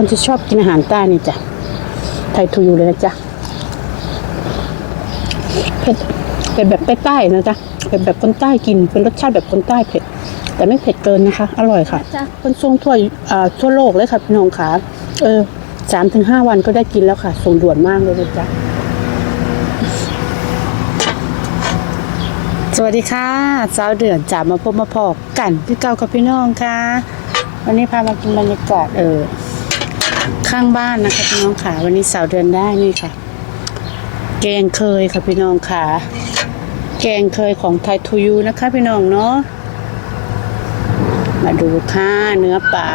คนที่ชอบกินอาหารใต้นี่จ้ะไทยทูยูเลยนะจ๊ะเผ็ดเผ็ดแบบใต้ๆนะจ๊ะเผ็ดแบบคนใต้กินเป็นรสชาติแบบคนใต้เผ็ด แต่ไม่เผ็ดเกินนะคะ อร่อยค่ะจ้ะคนทรงทั่วอ่าทั่วโลกเลยค่ะพี่น้องค่ะเออสามถึงห้าวันก็ได้กินแล้วค่ะ ส่งด่วนมากเลยนะจ๊ะสวัสดีค่ะสาวเดือนจากมาพบมาพอกันพี่เก่ากับพี่น้องค่ะ วันนี้พามากินบรรยากาศเออ ข้างบ้านนะคะพี่น้องค่ะวันนี้สาวเดือนได้นี่ค่ะ แกงเคยค่ะพี่น้องค่ะแกงเคยของไทยทูยูนะคะ พี่น้องเนาะมาดูค่ะเนื้อปลา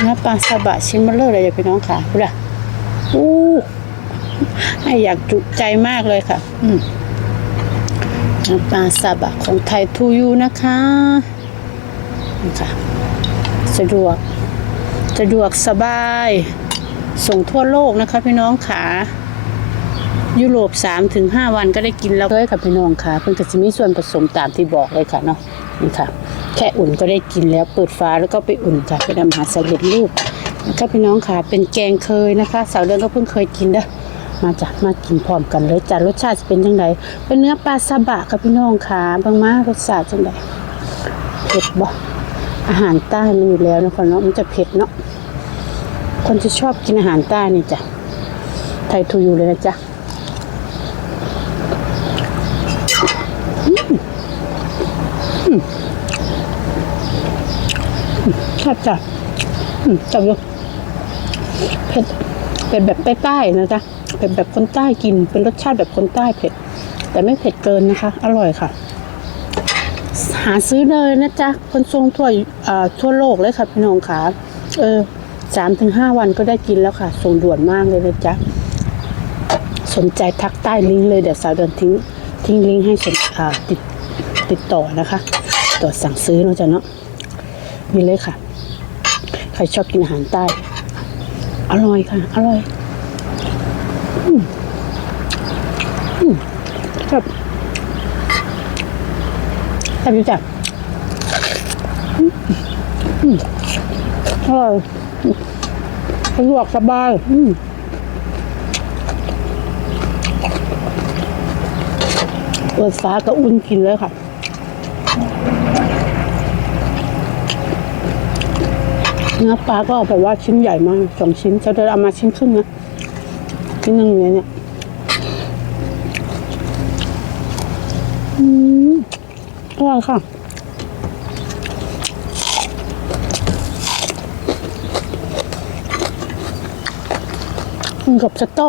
เนื้อปลาซาบะชิ้นเบลเลอร์เลยจ้ะพี่น้องค่ะดูด่ะอู้ให้อยากจุใจมากเลยค่ะ อืมน้ำปลาซาบะของไทยทูยูนะคะนี่ค่ะ สะดวก สะดวกสบาย ส่งทั่วโลกนะคะพี่น้องค่ะยุโรป3ถึง5วันก็ได้กินแล้วเลยค่ะพี่น้องค่ะเพิ่งจะมีส่วนผสมตามที่บอกเลยค่ะเนาะนี่ค่ะ แค่อุ่นก็ได้กินแล้วเปิดฟ้าแล้วก็ไปอุ่นค่ะเป็นอาหารสำเร็จรูปนะคะพี่น้องค่ะเป็นแกงเคยนะคะ สาวเดือนก็เพิ่งเคยกินเด้อมาจ้ะมากินพร้อมกันเลยจ้ะรสชาติจะเป็นยังไงเป็นเนื้อปลาซาบะกับพี่น้องค่ะบางมารสชาติจังไดเผ็ดบ่ อาหารใต้มันอยู่แล้วนะคะเนาะมันจะเผ็ดเนาะคนที่ชอบกินอาหารใต้นี่จ้ะไทยทูยูเลยนะจ๊ะอืมอืมอืมแซ่บจ้ะจับอยู่เผ็ดเป็นแบบใต้ๆนะจ๊ะเป็นแบบคนใต้กิน เป็นรสชาติแบบคนใต้เผ็ด แต่ไม่เผ็ดเกินนะคะ อร่อยค่ะ หาซื้อเลยนะจ๊ะคนทรงทั่วทั่วโลกเลยค่ะพี่น้องค่ะเออสามถึงห้าวันก็ได้กินแล้วค่ะ ส่งด่วนมากเลยนะจ๊ะสนใจทักใต้ลิงก์เลยเดี๋ยวสาวเดินทิ้งทิ้งลิงก์ให้สนติดติดต่อนะคะต่อสั่งซื้อเนาะจ๊ะเนาะมีเลยค่ะ ใครชอบกินอาหารใต้ อร่อยค่ะ อร่อย อืมอืมครับ ครับพี่จักอืมอืมอร่อยสะดวกสบายอืมเปิดฟ้าก็อุ่นกินเลยค่ะเนื้อปลาก็แบบว่าชิ้นใหญ่มากสองชิ้นจะเดินเอามาชิ้นครึ่งนะชิ้นหนึ่งเนี่ยเนี่ยอืม อร่อยค่ะกินกับสตอ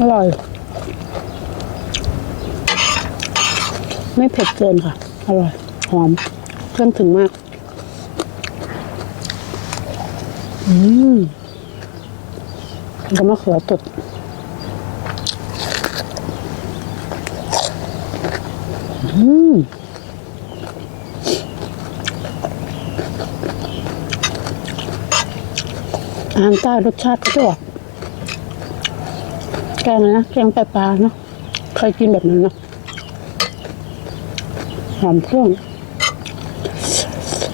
อร่อย ไม่เผ็ดเกินค่ะ อร่อย หอม เครื่องถึงมาก อืมก็มะเขือตด อืมอาหารใต้รสชาติก็จะออกแกงนะแกงไตปลาเนาะเคยกินแบบนั้นเนาะหอมเครื่อง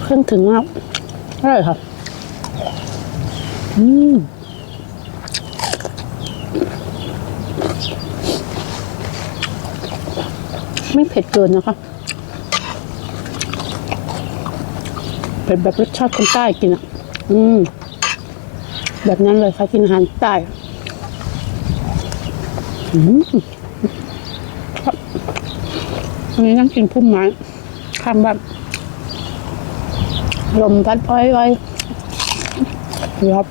เครื่องถึงมากอร่อยค่ะอืม ไม่เผ็ดเกินนะคะเผ็ดแบบรสชาติคนใต้กินอะ อืม แบบนั้นเลยค่ะกินอาหารใต้ อืมครับอันนี้นั่งกินพุ่มไม้ข้างบ้านลมพัดอ้อยอ้ครับ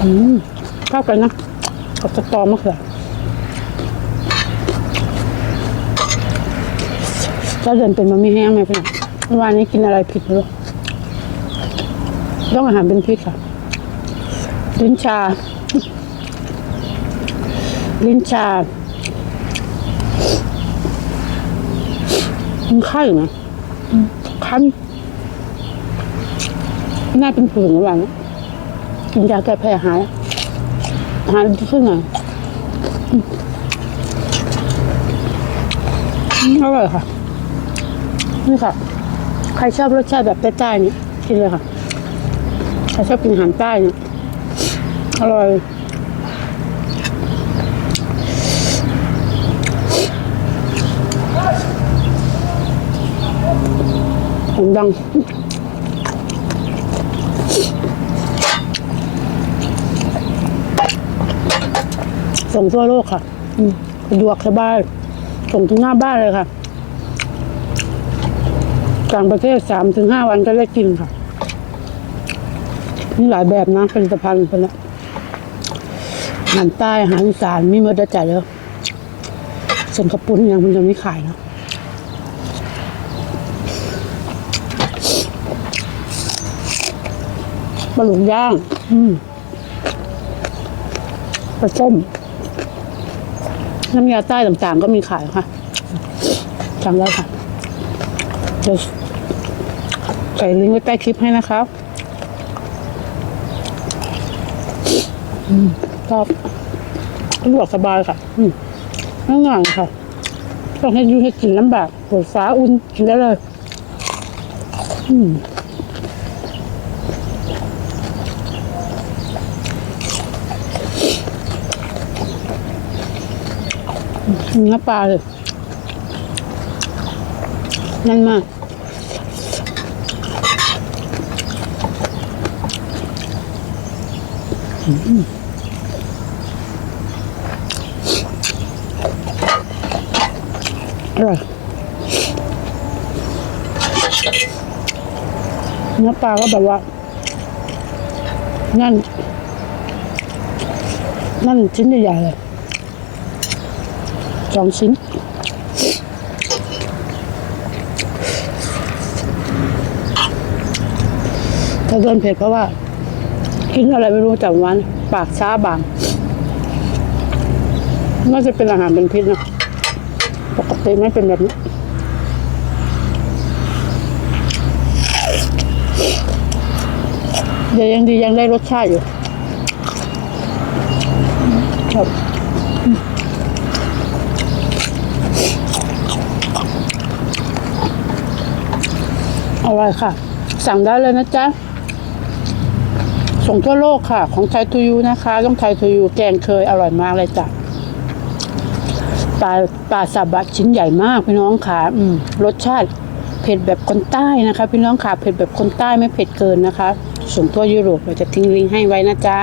อืมเข้ากันนะกับสตอมะเขือก็เดินเป็นมะมี่แห้งไหมพี่หน่อยเมื่อวานนี้กินอะไรผิดไม่รู้ต้องอาหารเป็นพิษค่ะ ลิ้นชา ลิ้นชามันไข้ไหมอืมคันน่าเป็นผื่นหรือเปล่าเนี่ย กินยาแก้แพ้หาย หายดีขึ้นหน่อยอืมอืมอร่อยค่ะ นี่ค่ะ ใครชอบรสชาติแบบใต้ๆนี่กินเลยค่ะใครชอบกินอาหารใต้เนี่ยอร่อยผมดัง ส่งทั่วโลกค่ะสะดวกสบาย ส่งถึงหน้าบ้านเลยค่ะ ต่างประเทศสามถึงห้าวันก็ได้กินค่ะมีหลายแบบนะผลิตภัณฑ์คนละอาหารใต้อาหารอีสานมีมดได้จ่ายเลยส่วนกระปุ้นยังมันจะไม่ขายเนาะปลาหลุกย่าง อืมปลาส้ม น้ำยาใต้ต่างๆ ก็มีขายค่ะจำได้ค่ะเดี๋ยวใส่ลิงก์ไว้ใต้คลิปให้นะครับอชอบสะดวกสบายค่ะอืมง่ายค่ะ ต้องให้ยูให้กินลำบากปวดฟ้าอุ่นกินได้เลย อืม เนื้อปลาเลยนั่นมากอร่อยเนื้อปลาก็แบบว่านั่นนั่นชิ้นใหญ่ๆเลย สองชิ้นถ้าโดนเผ็ดเพราะว่ากินอะไรไม่รู้จากวันปากช้าบางน่าจะเป็นอาหารเป็นพิษนะปกติไม่เป็นแบบนี้เดี๋ยวยังดียังได้รสชาติอยู่ครับ อร่อยค่ะ สั่งได้เลยนะจ๊ะ ส่งทั่วโลกค่ะ ของไทยทูยูนะคะต้องไทยทูยูแกงเคยอร่อยมากเลยจ้ะปลาปลาสับะชิ้นใหญ่มากพี่น้องค่ะอืมรสชาติเผ็ดแบบคนใต้นะคะ พี่น้องค่ะเผ็ดแบบคนใต้ไม่เผ็ดเกินนะคะ ส่งทั่วยุโรปเราจะทิ้งลิงก์ให้ไว้นะจ๊ะ